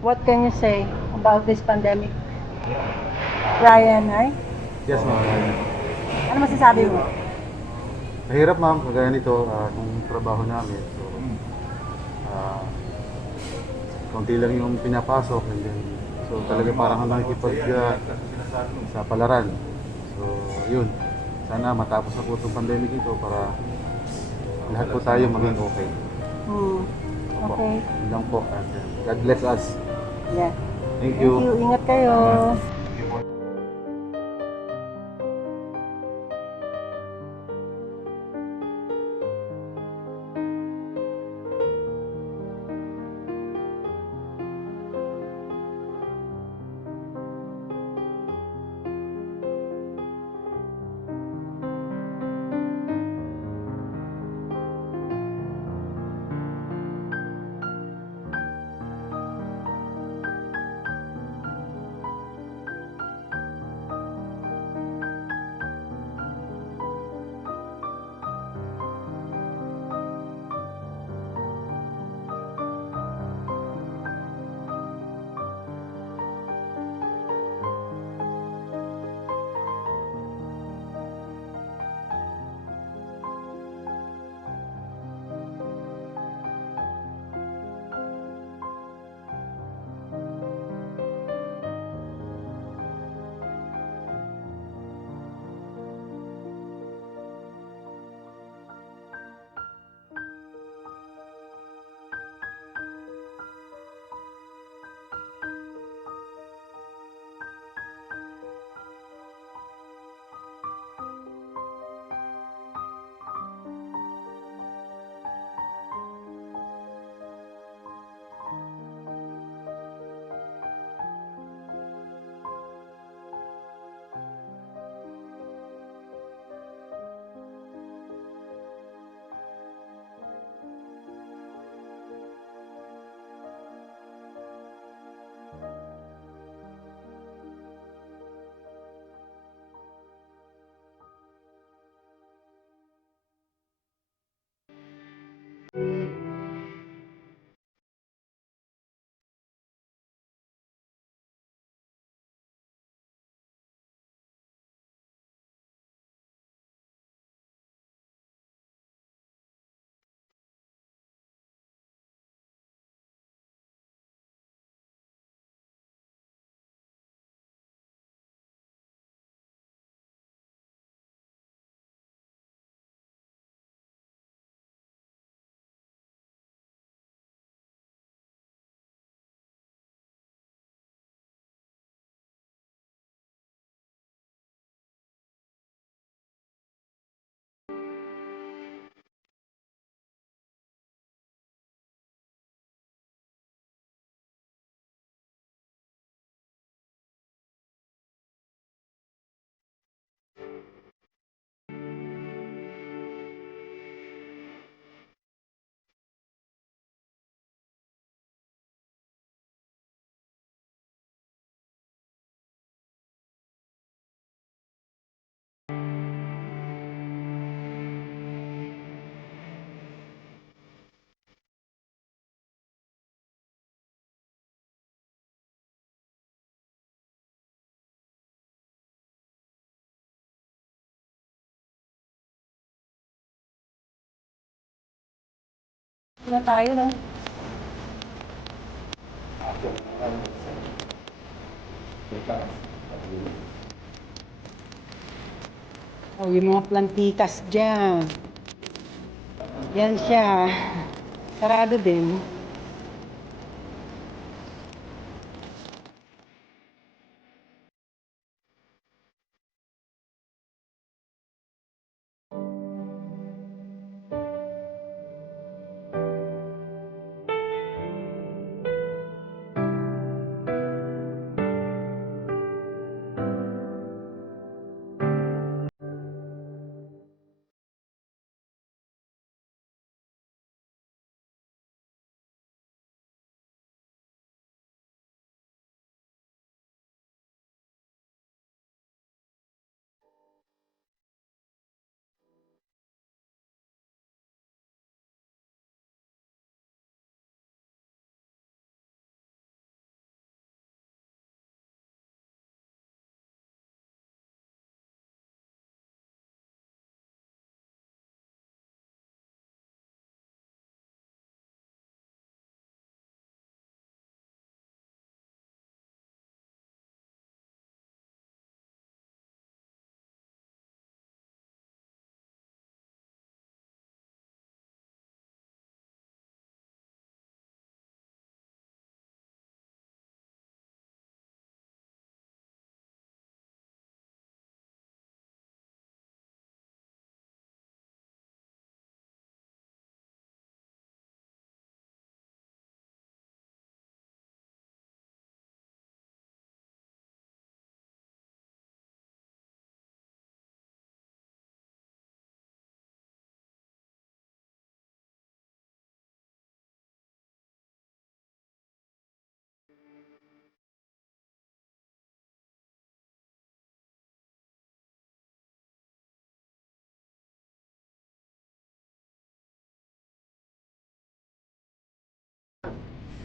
What can you say about this pandemic? Ryan, ay? Yes, ma'am. Ano masasabi mo? Mahirap, ma'am, kagaya nito, nung trabaho namin. So, ah, konti lang yung pinapasok and then, so talaga parang kang nakikipag sa palaran. So, yun. Sana matapos na po itong pandemic ito para lahat po tayo maging okay. Hmm. Opo. Okay. Yun lang po. And, God bless us. Yeah. Thank Thank you. you. Ingat kayo. Na tayo, no? Oh, yung mga plantitas dyan. Yan siya. Sarado din.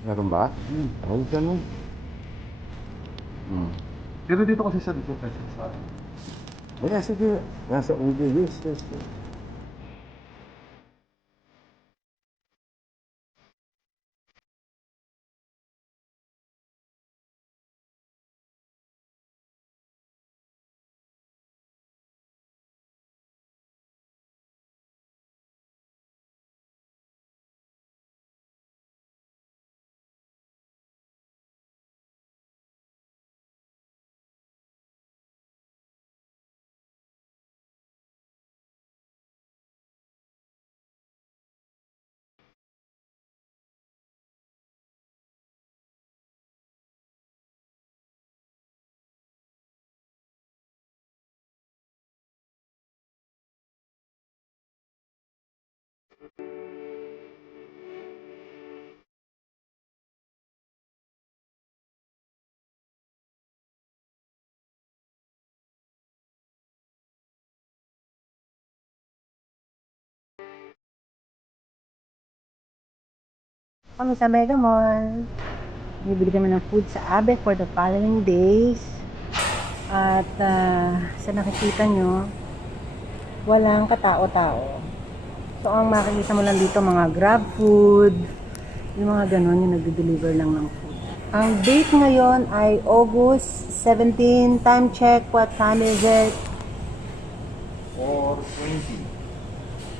Meron ba? Oh, ganun. Pero dito kasi sa dito kasi sa Kaya sige, nasa ubi, yes, yes, yes. Kami sa Mega Mall. Bibili kami ng food sa Abe for the following days. At sa nakikita nyo, walang katao-tao. So, ang makikita mo lang dito, mga Grab food, yung mga ganon, yung nagde-deliver lang ng food. Ang date ngayon ay August 17. Time check, what time is it? 420.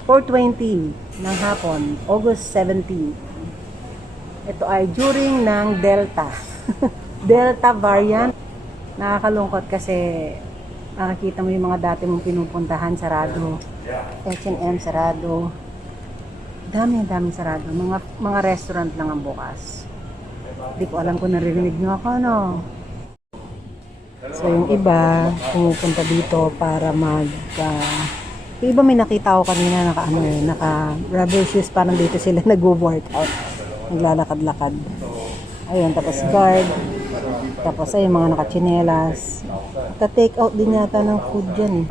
4:20 ng hapon, August 17. Ito ay during ng Delta. Delta variant. Nakakalungkot kasi nakakita mo yung mga dati mong pinupuntahan, sarado. H&M, sarado. Daming sarado. Mga restaurant lang ang bukas. Hindi ko alam kung naririnig nyo ako, no? So, yung iba, pumupunta dito para yung iba may nakita ko kanina naka rubber shoes, parang dito sila nag-workout. Naglalakad-lakad. Ayun, tapos guard. Tapos ayun, mga nakachinelas. Ta-take out din yata ng food dyan eh.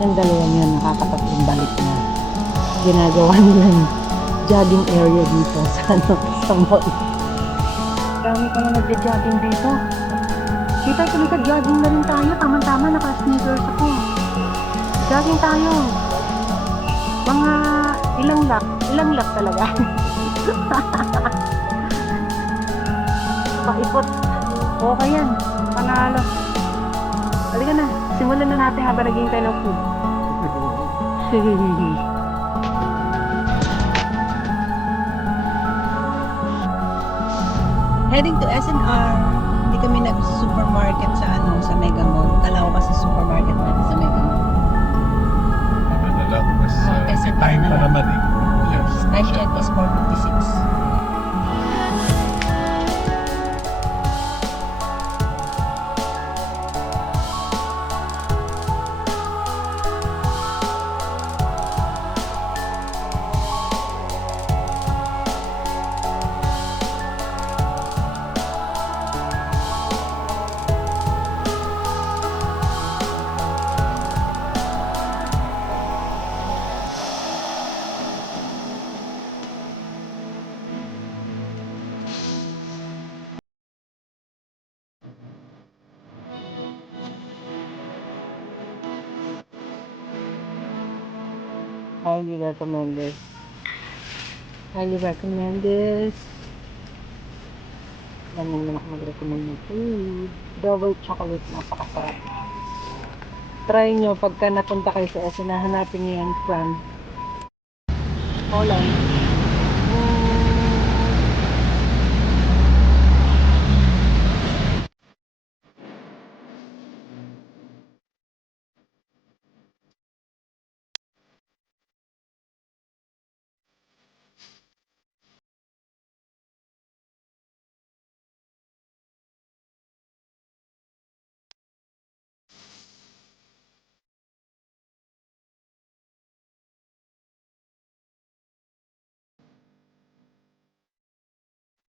Yung dalawang yun, nakakatatlong balik na. Ginagawa nilang jogging area dito sa mall. Dami ko na nagja-jogging dito. Kita ko nagja-jogging na rin tayo. Tama-tama, naka-sneakers ako. Jogging tayo. Mga ilang lap talaga. Paikot. Okay yan. Panalo. Halika na. Simulan na natin habang naghihintay ng food. Heading to SNR. Hindi kami nag-supermarket sa Mega Mall. Kala ko kasi supermarket natin sa Mega Mall. Ano lang, mas kasi time pa ano, naman eh. Yes. Time check is 4:56. Highly recommended. Highly recommended. Ganyan lang ako mag-recommend ng food. Double chocolate, napakasarap. Try nyo pagka napunta kayo sa SN, hanapin nyo yung brand. Holland.